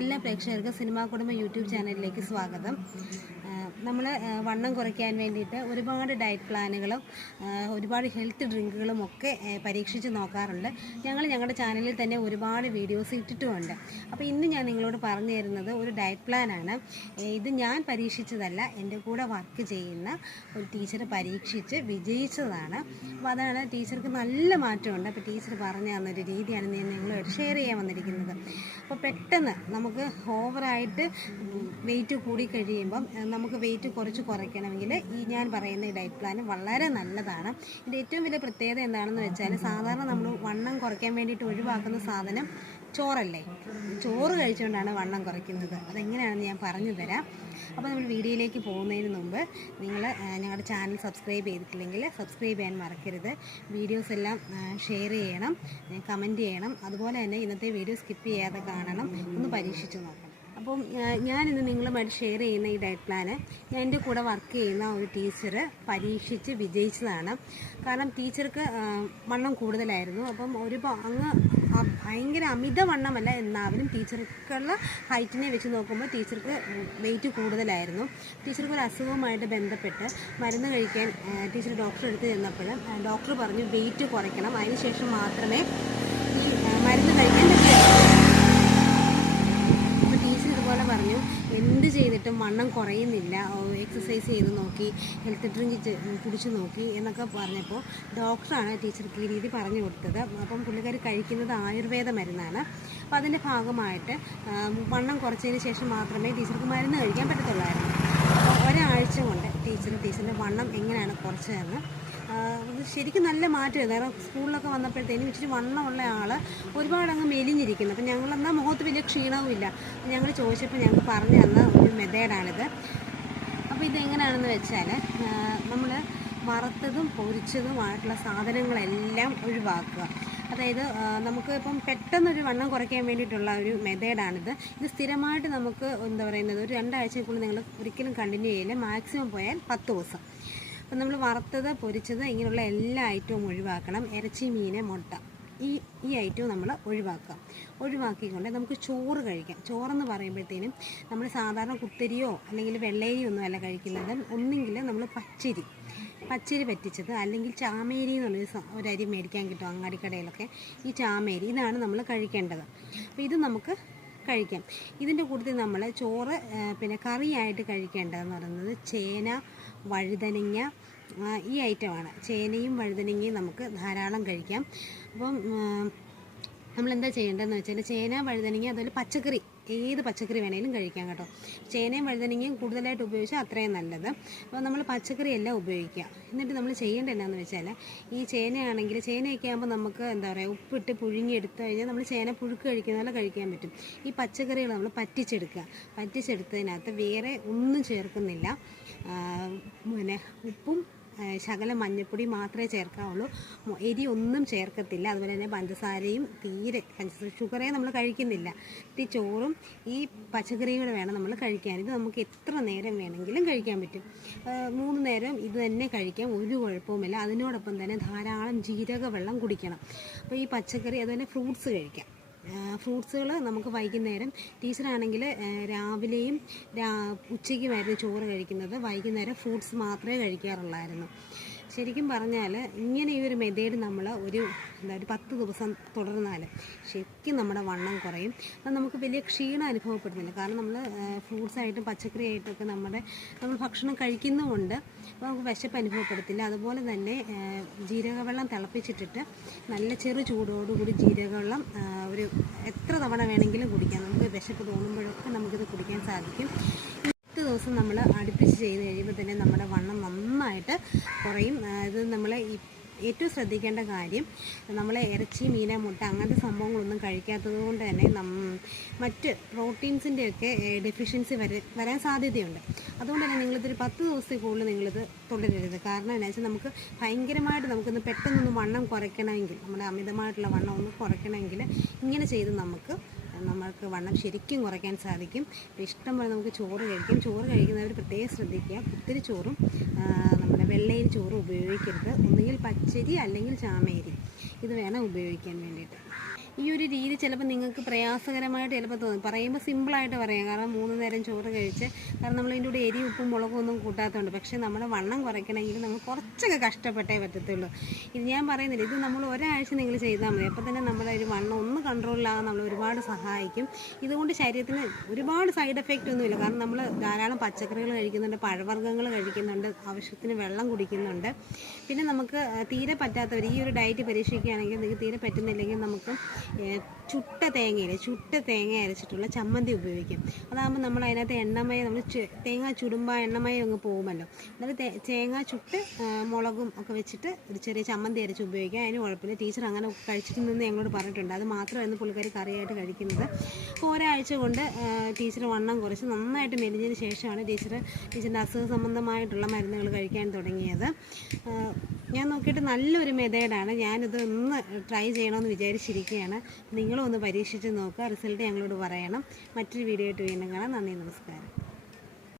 എല്ലാ പ്രേക്ഷകർക്കും സിനിമാ കുടുംബ യൂട്യൂബ് ചാനലിലേക്ക് സ്വാഗതം. നമ്മൾ വണ്ണം കുറയ്ക്കാൻ വേണ്ടിയിട്ട് ഒരുപാട് ഡയറ്റ് പ്ലാനുകളും ഒരുപാട് ഹെൽത്ത് ഡ്രിങ്കുകളും ഒക്കെ പരീക്ഷിച്ച് നോക്കാറുണ്ട്. ഞങ്ങൾ ഞങ്ങളുടെ ചാനലിൽ തന്നെ ഒരുപാട് വീഡിയോസ് ഇട്ടിട്ടുമുണ്ട്. അപ്പോൾ ഇന്ന് ഞാൻ നിങ്ങളോട് പറഞ്ഞു തരുന്നത് ഒരു ഡയറ്റ് പ്ലാനാണ്. ഇത് ഞാൻ പരീക്ഷിച്ചതല്ല എന്റെ കൂടെ വർക്ക് ചെയ്യുന്ന ഒരു ടീച്ചർ പരീക്ഷിച്ച് വിജയിച്ചതാണ്. അപ്പോൾ അതാണ് ടീച്ചർക്ക് നല്ല മാറ്റമുണ്ട്. അപ്പോൾ ടീച്ചർ പറഞ്ഞു തന്നൊരു രീതിയാണ് ഞാൻ നിങ്ങളോട് ഷെയർ ചെയ്യാൻ വന്നിരിക്കുന്നത്. അപ്പോൾ പെട്ടെന്ന് നമുക്ക് ഓവറായിട്ട് വെയിറ്റ് കൂടി കഴിയുമ്പം നമുക്ക് വെയിറ്റ് കുറച്ച് കുറയ്ക്കണമെങ്കിൽ ഈ ഞാൻ പറയുന്ന ഈ ഡയറ്റ് പ്ലാൻ വളരെ നല്ലതാണ്. ഇതിന്റെ ഏറ്റവും വലിയ പ്രത്യേകത എന്താണെന്ന് വെച്ചാൽ സാധാരണ നമ്മൾ വണ്ണം കുറയ്ക്കാൻ വേണ്ടിയിട്ട് ഒഴിവാക്കുന്ന സാധനം ചോറല്ലേ? ചോറ് കഴിച്ചുകൊണ്ടാണ് വണ്ണം കുറയ്ക്കുന്നത്. അതെങ്ങനെയാണെന്ന് ഞാൻ പറഞ്ഞു തരാം. അപ്പോൾ നമ്മൾ വീഡിയോയിലേക്ക് പോകുന്നതിന് മുമ്പ് നിങ്ങൾ ഞങ്ങളുടെ ചാനൽ സബ്സ്ക്രൈബ് ചെയ്തിട്ടില്ലെങ്കിൽ സബ്സ്ക്രൈബ് ചെയ്യാൻ മറക്കരുത്. വീഡിയോസ് എല്ലാം ഷെയർ ചെയ്യണം കമന്റ് ചെയ്യണം. അതുപോലെ തന്നെ ഇന്നത്തെ വീഡിയോ സ്കിപ്പ് ചെയ്യാതെ കാണണം. ഒന്ന് പരീക്ഷിച്ച് നോക്കണം. അപ്പം ഞാനിന്ന് നിങ്ങളുമായിട്ട് ഷെയർ ചെയ്യുന്ന ഈ ഡയറ്റ് പ്ലാന് ഞാൻ എന്റെ കൂടെ വർക്ക് ചെയ്യുന്ന ഒരു ടീച്ചർ പരീക്ഷിച്ച് വിജയിച്ചതാണ്. കാരണം ടീച്ചർക്ക് വണ്ണം കൂടുതലായിരുന്നു. അപ്പം ഒരു അങ്ങ് ഭയങ്കര അമിത വണ്ണമല്ല എന്നാലും ടീച്ചർക്കുള്ള ഹൈറ്റിനെ വെച്ച് നോക്കുമ്പോൾ ടീച്ചർക്ക് വെയിറ്റ് കൂടുതലായിരുന്നു. ടീച്ചർക്ക് ഒരു അസുഖവുമായിട്ട് ബന്ധപ്പെട്ട് മരുന്ന് കഴിക്കാൻ ടീച്ചർ ഡോക്ടറെ അടുത്ത് ചെന്നപ്പോൾ ഡോക്ടർ പറഞ്ഞു വെയിറ്റ് കുറയ്ക്കണം. അതിനുശേഷം മാത്രമേ ഈ മരുന്ന് കഴിക്കാൻ പറ്റുള്ളൂ അപ്പോൾ ടീച്ചർ ഇതുപോലെ പറഞ്ഞു എന്ത് ചെയ്തിട്ടും വണ്ണം കുറയുന്നില്ല. എക്സസൈസ് ചെയ്ത് നോക്കി ഹെൽത്ത് ഡ്രിങ്ക് കുടിച്ച് നോക്കി എന്നൊക്കെ പറഞ്ഞപ്പോൾ ഡോക്ടറാണ് ടീച്ചർക്ക് ഈ രീതി പറഞ്ഞു കൊടുത്തത്. അപ്പം പുള്ളിക്കാർ കഴിക്കുന്നത് ആയുർവേദ മരുന്നാണ്. അപ്പോൾ അതിന്റെ ഭാഗമായിട്ട് വണ്ണം കുറച്ചതിന് ശേഷം മാത്രമേ ടീച്ചർക്ക് മരുന്ന് കഴിക്കാൻ പറ്റത്തുള്ളായിരുന്നു. ഒരാഴ്ച കൊണ്ട് ടീച്ചർ ടീച്ചറിന്റെ വണ്ണം എങ്ങനെയാണ് കുറച്ചതെന്ന് ശരിക്കും നല്ല മാറ്റമായിരുന്നു. കാരണം സ്കൂളിലൊക്കെ വന്നപ്പോഴത്തേനും ഇച്ചിരി വണ്ണമുള്ള ആൾ ഒരുപാട് അങ്ങ് മെലിഞ്ഞിരിക്കുന്നു. അപ്പം ഞങ്ങളെന്നാൽ മുഖത്ത് വലിയ ക്ഷീണവും ഇല്ല ഞങ്ങൾ ചോദിച്ചപ്പോൾ ഞങ്ങൾക്ക് പറഞ്ഞു തന്ന ഒരു മെത്തേഡാണിത് അപ്പോൾ ഇതെങ്ങനെയാണെന്ന് വെച്ചാൽ നമ്മൾ വറുത്തതും പൊരിച്ചതുമായിട്ടുള്ള സാധനങ്ങളെല്ലാം ഒഴിവാക്കുക. അതായത് നമുക്ക് ഇപ്പം പെട്ടെന്നൊരു വണ്ണം കുറയ്ക്കാൻ വേണ്ടിയിട്ടുള്ള ഒരു മെത്തേഡാണിത് ഇത് സ്ഥിരമായിട്ട് നമുക്ക് എന്താ പറയുന്നത് ഒരു രണ്ടാഴ്ചക്കുള്ളിൽ നിങ്ങൾ ഒരിക്കലും കണ്ടിന്യൂ ചെയ്യില്ല. മാക്സിമം പോയാൽ പത്ത് ദിവസം. അപ്പം നമ്മൾ വറുത്തത് പൊരിച്ചത് ഇങ്ങനെയുള്ള എല്ലാ ഐറ്റവും ഒഴിവാക്കണം. ഇറച്ചി മീൻ മുട്ട. ഈ ഈ ഐറ്റവും നമ്മൾ ഒഴിവാക്കുക. ഒഴിവാക്കിക്കൊണ്ട് നമുക്ക് ചോറ് കഴിക്കാം. ചോറെന്ന് പറയുമ്പോഴത്തേനും നമ്മൾ സാധാരണ കുത്തരിയോ അല്ലെങ്കിൽ വെള്ളരിയോ ഒന്നും അല്ല കഴിക്കുന്നത്. ഒന്നെങ്കിൽ നമ്മൾ പച്ചരി. പച്ചരി പറ്റിച്ചത് അല്ലെങ്കിൽ ചാമേരി എന്നുള്ളൊരു ഒരു അരി മേടിക്കാൻ കിട്ടും അങ്ങാടിക്കടയിലൊക്കെ. ഈ ചാമേരി ഇതാണ് നമ്മൾ കഴിക്കേണ്ടത്. അപ്പോൾ ഇത് നമുക്ക് കഴിക്കാം. ഇതിന്റെ കൂട്ടത്തിൽ നമ്മൾ ചോറ് പിന്നെ കറിയായിട്ട് കഴിക്കേണ്ടതെന്ന് പറയുന്നത് ചേന വഴുതനങ്ങ ഈ ഐറ്റമാണ്. ചേനയും വഴുതനങ്ങയും നമുക്ക് ധാരാളം കഴിക്കാം. അപ്പം നമ്മളെന്താ ചെയ്യേണ്ടതെന്ന് വെച്ചാൽ ചേന വഴുതനങ്ങ അതുപോലെ പച്ചക്കറി ഏത് പച്ചക്കറി വേണേലും കഴിക്കാം കേട്ടോ. ചേനയും വഴുതനങ്ങയും കൂടുതലായിട്ട് ഉപയോഗിച്ചാൽ അത്രയും നല്ലത്. അപ്പോൾ നമ്മൾ പച്ചക്കറി എല്ലാം ഉപയോഗിക്കുക എന്നിട്ട് നമ്മൾ ചെയ്യേണ്ട എന്താണെന്ന് വെച്ചാൽ ഈ ചേനയാണെങ്കിൽ ചേനയൊക്കെ ആകുമ്പോൾ നമുക്ക് എന്താ പറയുക ഉപ്പിട്ട് പുഴുങ്ങിയെടുത്ത് കഴിഞ്ഞാൽ നമ്മൾ ചേന പുഴുക്ക് കഴിക്കുന്ന പോലെ കഴിക്കാൻ പറ്റും. ഈ പച്ചക്കറികൾ നമ്മൾ പറ്റിച്ചെടുക്കുക. പറ്റിച്ചെടുത്തതിനകത്ത് വേറെ ഒന്നും ചേർക്കുന്നില്ല. പിന്നെ ഉപ്പും ശകലം മഞ്ഞൾപ്പൊടി മാത്രമേ ചേർക്കാവുള്ളൂ. എരി ഒന്നും ചേർക്കത്തില്ല. അതുപോലെ തന്നെ പഞ്ചസാരയും തീരെ പഞ്ചസാര ഷുഗറേ നമ്മൾ കഴിക്കുന്നില്ല. ഈ ചോറും ഈ പച്ചക്കറിയും കൂടെ വേണം നമ്മൾ കഴിക്കാൻ. ഇത് നമുക്ക് എത്ര നേരം വേണമെങ്കിലും കഴിക്കാൻ പറ്റും. മൂന്ന് നേരം ഇത് തന്നെ കഴിക്കാം. ഒരു കുഴപ്പവുമില്ല. അതിനോടൊപ്പം തന്നെ ധാരാളം ജീരക വെള്ളം കുടിക്കണം. അപ്പോൾ ഈ പച്ചക്കറി അതുപോലെ ഫ്രൂട്ട്സ് കഴിക്കാം. ഫ്രൂട്ട്സുകൾ നമുക്ക് വൈകുന്നേരം ടീച്ചറാണെങ്കിൽ രാവിലെയും ഉച്ചയ്ക്കുമായിരുന്നു ചോറ് കഴിക്കുന്നത്. വൈകുന്നേരം ഫ്രൂട്ട്സ് മാത്രമേ കഴിക്കാറുള്ളായിരുന്നു. ശരിക്കും പറഞ്ഞാൽ ഇങ്ങനെ ഈ ഒരു മെതേഡ് നമ്മൾ ഒരു എന്താ ഒരു പത്ത് ദിവസം തുടർന്നാൽ ശരിക്കും നമ്മുടെ വണ്ണം കുറയും. അത് നമുക്ക് വലിയ ക്ഷീണം അനുഭവപ്പെടുന്നില്ല. കാരണം നമ്മൾ ഫ്രൂട്ട്സ് ആയിട്ടും പച്ചക്കറി ആയിട്ടൊക്കെ നമ്മുടെ നമ്മൾ ഭക്ഷണം കഴിക്കുന്നതുകൊണ്ട് അപ്പോൾ നമുക്ക് വിശപ്പ് അനുഭവപ്പെടത്തില്ല. അതുപോലെ തന്നെ ജീരകവെള്ളം തിളപ്പിച്ചിട്ടിട്ട് നല്ല ചെറു ചൂടോടുകൂടി ജീരകവെള്ളം ഒരു എത്ര തവണ വേണമെങ്കിലും കുടിക്കാം. നമുക്ക് വിശപ്പ് തോന്നുമ്പോഴൊക്കെ നമുക്കിത് കുടിക്കാൻ സാധിക്കും. ദിവസം നമ്മൾ അടുപ്പിച്ച് ചെയ്ത് കഴിയുമ്പോൾ തന്നെ നമ്മുടെ വണ്ണം നന്നായിട്ട് കുറയും. ഇത് നമ്മൾ ഏറ്റവും ശ്രദ്ധിക്കേണ്ട കാര്യം നമ്മൾ ഇറച്ചി മീന മുട്ട അങ്ങനത്തെ സംഭവങ്ങളൊന്നും കഴിക്കാത്തത് കൊണ്ട് തന്നെ മറ്റ് പ്രോട്ടീൻസിന്റെയൊക്കെ ഡെഫിഷ്യൻസി വര വരാൻ സാധ്യതയുണ്ട്. അതുകൊണ്ട് തന്നെ നിങ്ങളിതൊരു പത്ത് ദിവസത്തിൽ കൂടുതൽ നിങ്ങളിത് തുടരരുത്. കാരണം എന്താ വെച്ചാൽ നമുക്ക് ഭയങ്കരമായിട്ട് നമുക്കൊന്ന് പെട്ടെന്നൊന്ന് വണ്ണം കുറയ്ക്കണമെങ്കിൽ നമ്മുടെ അമിതമായിട്ടുള്ള വണ്ണം ഒന്ന് കുറയ്ക്കണമെങ്കിൽ ഇങ്ങനെ ചെയ്ത് നമുക്ക് നമ്മൾക്ക് വണ്ണം ശരിക്കും കുറയ്ക്കാൻ സാധിക്കും. ഇഷ്ടം പോലെ നമുക്ക് ചോറ് കഴിക്കാം. ചോറ് കഴിക്കുന്നവർ പ്രത്യേകം ശ്രദ്ധിക്കുക. ഒത്തിരി ചോറും നമ്മുടെ വെള്ളയിൽ ചോറും ഉപയോഗിക്കരുത്. ഒന്നുകിൽ പച്ചരി അല്ലെങ്കിൽ ചാമേരി ഇത് വേണം ഉപയോഗിക്കാൻ വേണ്ടിയിട്ട്. ഈ ഒരു രീതി ചിലപ്പോൾ നിങ്ങൾക്ക് പ്രയാസകരമായിട്ട് ചിലപ്പോൾ തോന്നും. പറയുമ്പോൾ സിമ്പിളായിട്ട് പറയാം. കാരണം മൂന്ന് നേരം ചോറ് കഴിച്ച് കാരണം നമ്മൾ ഇതിന്റെ കൂടെ എരി ഉപ്പും മുളകും ഒന്നും കൂട്ടാത്തതുകൊണ്ട് പക്ഷേ നമ്മുടെ വണ്ണം കുറയ്ക്കണമെങ്കിൽ നമ്മൾ കുറച്ചൊക്കെ കഷ്ടപ്പെട്ടേ പറ്റത്തുള്ളൂ. ഇത് ഞാൻ പറയുന്നില്ല. ഇത് നമ്മൾ ഒരാഴ്ച നിങ്ങൾ ചെയ്താൽ മതി. അപ്പോൾ തന്നെ നമ്മുടെ ഒരു വണ്ണം ഒന്ന് കൺട്രോളിലാകാൻ നമ്മൾ ഒരുപാട് സഹായിക്കും. ഇതുകൊണ്ട് ശരീരത്തിന് ഒരുപാട് സൈഡ് എഫക്റ്റ് ഒന്നുമില്ല. കാരണം നമ്മൾ ധാരാളം പച്ചക്കറികൾ കഴിക്കുന്നുണ്ട് പഴവർഗങ്ങൾ കഴിക്കുന്നുണ്ട് ആവശ്യത്തിന് വെള്ളം കുടിക്കുന്നുണ്ട്. പിന്നെ നമുക്ക് തീരെ പറ്റാത്തവർ ഈ ഒരു ഡയറ്റ് പരീക്ഷിക്കുകയാണെങ്കിൽ നിങ്ങൾക്ക് തീരെ പറ്റുന്നില്ലെങ്കിൽ നമുക്ക് ചുട്ട തേങ്ങയില്ലേ ചുട്ട തേങ്ങ അരച്ചിട്ടുള്ള ചമ്മന്തി ഉപയോഗിക്കും. അതാകുമ്പോൾ നമ്മൾ അതിനകത്ത് എണ്ണമയ നമ്മൾ തേങ്ങ ചുടുമ്പോൾ എണ്ണമയം അങ്ങ് പോകുമല്ലോ. എന്നിട്ട് തേങ്ങ ചുട്ട് മുളകും ഒക്കെ വെച്ചിട്ട് ഒരു ചെറിയ ചമ്മന്തി അരച്ച് ഉപയോഗിക്കാം. അതിന് കുഴപ്പമില്ല. ടീച്ചർ അങ്ങനെ കഴിച്ചിട്ടുണ്ടെന്ന് ഞങ്ങളോട് പറഞ്ഞിട്ടുണ്ട്. അത് മാത്രമായിരുന്നു പുള്ളിക്കാരി കറിയായിട്ട് കഴിക്കുന്നത്. അപ്പോൾ ഒരാഴ്ച കൊണ്ട് ടീച്ചർ വണ്ണം കുറച്ച് നന്നായിട്ട് മെലിഞ്ഞതിന് ശേഷമാണ് ടീച്ചർ ടീച്ചറിന്റെ അസുഖ സംബന്ധമായിട്ടുള്ള മരുന്നുകൾ കഴിക്കാൻ തുടങ്ങിയത്. ഞാൻ നോക്കിയിട്ട് നല്ലൊരു മെതേഡാണ്. ഞാനിത് ഒന്ന് ട്രൈ ചെയ്യണമെന്ന് വിചാരിച്ചിരിക്കുകയാണ്. നിങ്ങളും ഒന്ന് പരീക്ഷിച്ച് നോക്കുക. റിസൾട്ട് ഞങ്ങളോട് പറയണം. മറ്റൊരു വീഡിയോ ആയിട്ട് വീണ്ടും കാണാം. നന്ദി നമസ്കാരം.